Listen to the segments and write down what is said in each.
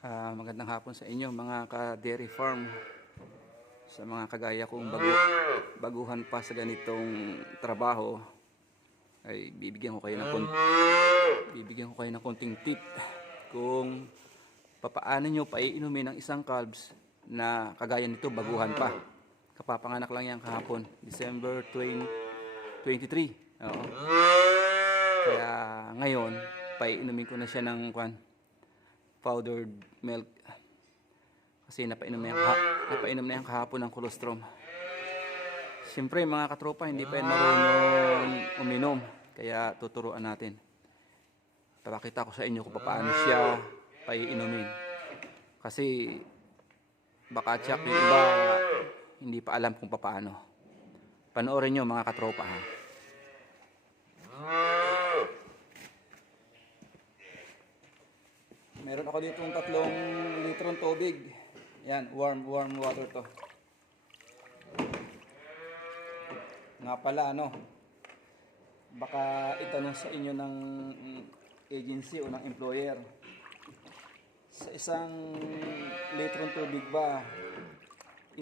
Magandang hapon sa inyo mga ka-dairy farm. Sa mga kagaya kong baguhan pa sa ganitong trabaho, ay bibigyan ko kayo ng konting tip kung papaano nyo paiinumin ang isang calves na kagaya nito baguhan pa. Kapapanganak lang yan kahapon, December 23. Oo. Kaya ngayon, paiinumin ko na siya ng powdered milk kasi napainom na yan kahapon ng colostrum. Siyempre mga katropa, hindi pa yan marunong uminom, kaya tuturuan natin. Papakita ko sa inyo kung paano siya paiinumin, kasi baka tsak yung iba hindi pa alam kung paano. Panoorin nyo mga katropa, ha. Meron ako dito 3 litrong tubig. Yan, warm water to. Nga pala, baka itanong sa inyo ng agency o ng employer, sa isang litrong tubig ba,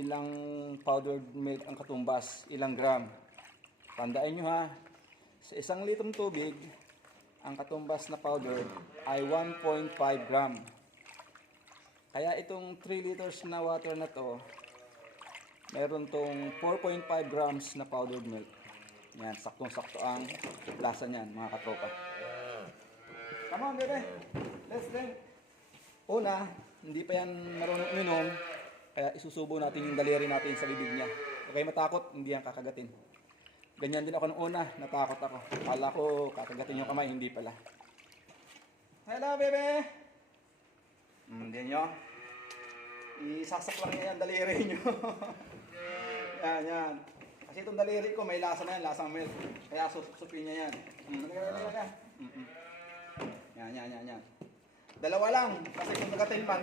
ilang powdered milk ang katumbas, ilang gram? Tandaan nyo, ha, sa isang litrong tubig, ang katumbas na powder ay 1.5 gram. Kaya itong 3 liters na water na to, meron tong 4.5 grams na powdered milk. Yan, saktong-sakto ang lasa niyan mga katropa. Come on, bebe. Let's drink. Una, hindi pa yan marunong uminom, kaya isusubo natin yung daliri natin sa bibig niya. Okay, matakot, hindi yan kakagatin. Ganyan din ako nung una, natakot ako. Akala ko kakagatin yung kamay, hindi pala. Hello, bebe! Hindi nyo. Isasak lang yan, daliri nyo. Yan. Kasi itong daliri ko, may lasa na yan, lasang milk. Kaya susupin niya yan. Yan. Dalawa lang, kasi kung nagatin pa,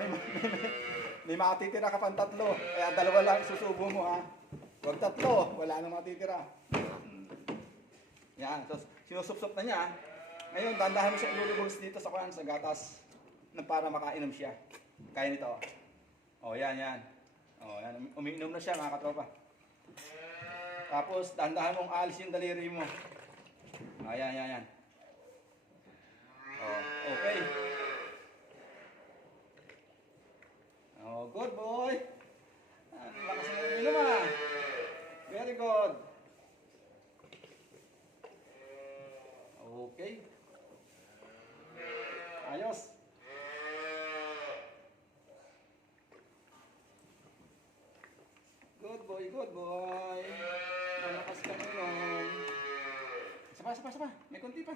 may makatitira ka pang 3. Kaya 2 lang isusubo mo, ha. Huwag 3, wala nang makatitira. Yan, so sinusup-sup na niya. Ngayon, dandahan mo siya ilulubos dito sa gatas na para makainom siya. Kaya nito. Yan. Umiinom na siya mga katropa. Tapos, dandahan mong alis yung daliri mo. Yan. Okay. Good boy. Lakas na umiinom, ha. Very good. Okay. Ayos. Good boy. Malakas ka ngayon. Sapa. May konti pa.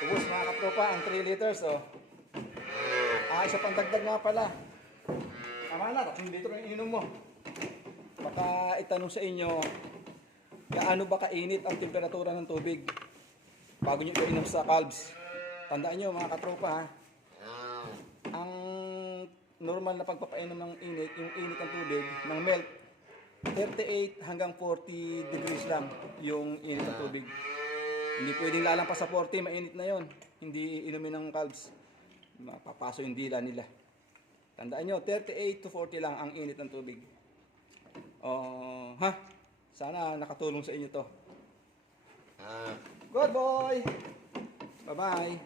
Ubus mga katropa ang 3 liters, isa pang dagdag nga pala. Tama na, 3 litro yung inom mo. Baka itanong sa inyo, gaano ba kainit ang temperatura ng tubig bago nyo inom sa calves? Tandaan nyo mga katropa, ang normal na pagpapainom ng init, yung init ng tubig, ng milk, 38 hanggang 40 degrees lang yung init ng tubig. Hindi pwedeng lalampas sa 40, mainit na yon. Hindi inumin ng calves. Mapapaso yung dila nila. Tandaan nyo, 38 to 40 lang ang init ng tubig. Sana nakatulong sa inyo to. Good boy! Bye-bye!